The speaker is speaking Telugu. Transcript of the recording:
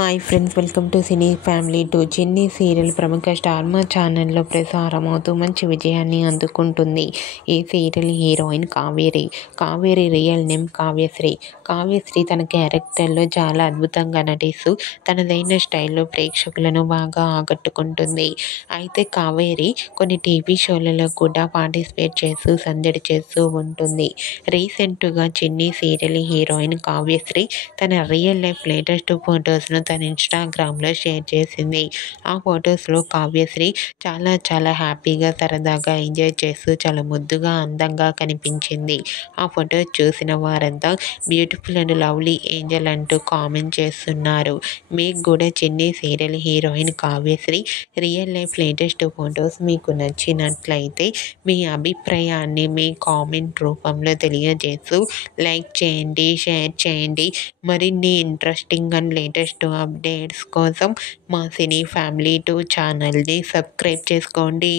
Hi friends, welcome to cine family to. చిన్ని సీరియల్ ప్రముఖ స్టార్ మా ఛానల్లో ప్రసారమవుతూ మంచి విజయాన్ని అందుకుంటుంది. ఈ serial heroine Kaveri real name Kavyasri తన క్యారెక్టర్లో చాలా అద్భుతంగా నటిస్తూ తనదైన స్టైల్లో ప్రేక్షకులను బాగా ఆకట్టుకుంటుంది. అయితే కావేరి కొన్ని టీవీ షోలలో కూడా పార్టిసిపేట్ చేస్తూ సందడి చేస్తూ ఉంటుంది. రీసెంట్గా చిన్ని సీరియల్ హీరోయిన్ కావ్యశ్రీ తన రియల్ లైఫ్ లేటెస్ట్ ఫొటోస్ను తన ఇన్స్టాగ్రామ్లో షేర్ చేసింది. ఆ ఫొటోస్లో కావ్యశ్రీ చాలా హ్యాపీగా, సరదాగా ఎంజాయ్ చేస్తూ చాలా ముద్దుగా, అందంగా కనిపించింది. ఆ ఫొటోస్ చూసిన వారంతా బ్యూటిఫుల్ అండ్ లవ్లీ ఏంజల్ అంటూ కామెంట్ చేస్తున్నారు. మీకు కూడా చిన్ని serial heroine Kavyasri real life latest photos మీకు నచ్చినట్లయితే మీ అభిప్రాయాన్ని మీ కామెంట్ రూపంలో తెలియజేస్తూ లైక్ చేయండి, షేర్ చేయండి. మరిన్ని ఇంట్రెస్టింగ్ అండ్ లేటెస్ట్ అప్డేట్స్ కోసం మా సినీ ఫ్యామిలీ 2 ఛానల్ని సబ్స్క్రైబ్ చేసుకోండి.